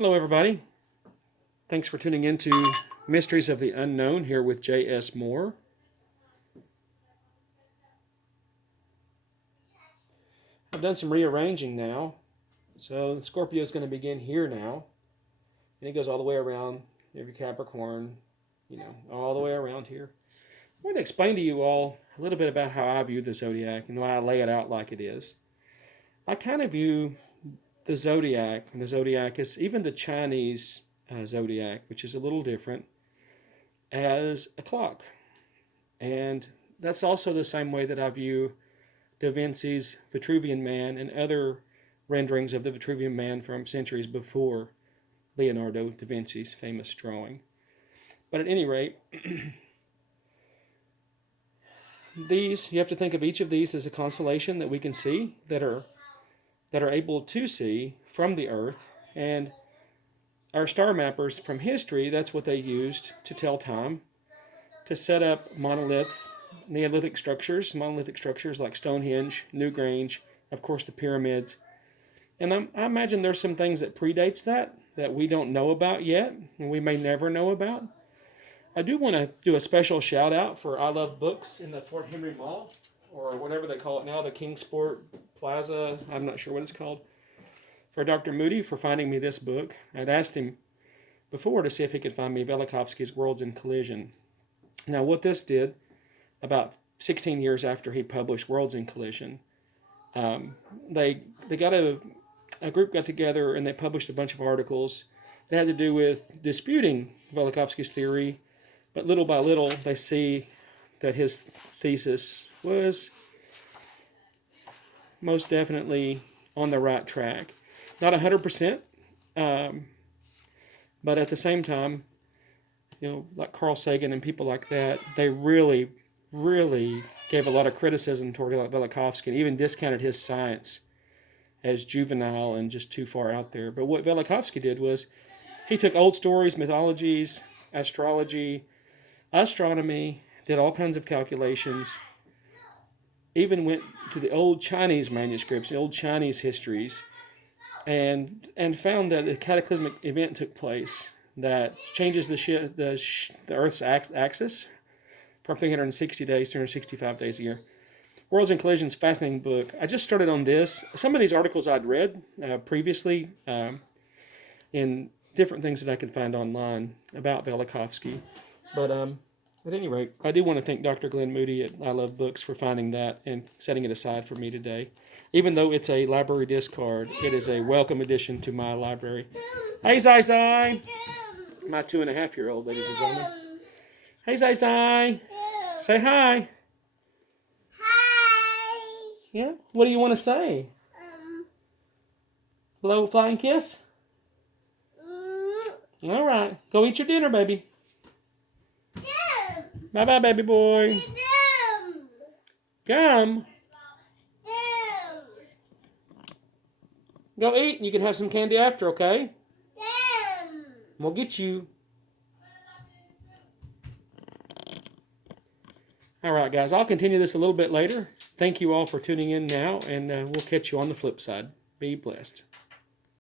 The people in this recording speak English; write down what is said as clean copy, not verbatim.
Hello, everybody. Thanks for tuning in to Mysteries of the Unknown here with J.S. Moore. I've done some rearranging now. So the Scorpio is going to begin here now. And it goes all the way around every Capricorn, all the way around here. I want to explain to you all a little bit about how I view the Zodiac and why I lay it out like it is. I kind of view the Zodiac, and the Zodiac is even the Chinese Zodiac, which is a little different, as a clock. And that's also the same way that I view Da Vinci's Vitruvian Man and other renderings of the Vitruvian Man from centuries before Leonardo da Vinci's famous drawing. But at any rate, you have to think of each of these as a constellation that we can see, that are able to see from the Earth. And our star mappers from history, that's what they used to tell time, to set up monolithic structures like Stonehenge, Newgrange, of course the pyramids. And I imagine there's some things that predates that we don't know about yet, and we may never know about. I do want to do a special shout out for I Love Books in the Fort Henry Mall, or whatever they call it now, the Kingsport Plaza, I'm not sure what it's called, for Dr. Moody for finding me this book. I'd asked him before to see if he could find me Velikovsky's Worlds in Collision. Now what this did, about 16 years after he published Worlds in Collision, they got a group got together and they published a bunch of articles that had to do with disputing Velikovsky's theory, but little by little they see that his thesis was most definitely on the right track. Not 100%, but at the same time, like Carl Sagan and people like that, they really, really gave a lot of criticism toward Velikovsky and even discounted his science as juvenile and just too far out there. But what Velikovsky did was he took old stories, mythologies, astrology, astronomy, did all kinds of calculations, even went to the old Chinese manuscripts, the old Chinese histories, and found that a cataclysmic event took place that changes the Earth's axis from 360 days, 365 days a year. Worlds in Collision is a fascinating book. I just started on this. Some of these articles I'd read previously in different things that I could find online about Velikovsky. But at any rate, I do want to thank Dr. Glenn Moody at I Love Books for finding that and setting it aside for me today. Even though it's a library discard, it is a welcome addition to my library. Hey, Zai Zai! My 2.5-year-old, ladies and gentlemen. Hey, Zai Zai! Say hi! Hi! Yeah? What do you want to say? Blow a flying kiss? All right. Go eat your dinner, baby. Bye-bye, baby boy. Gum. Go eat, and you can have some candy after, okay? We'll get you. All right, guys. I'll continue this a little bit later. Thank you all for tuning in now, and we'll catch you on the flip side. Be blessed.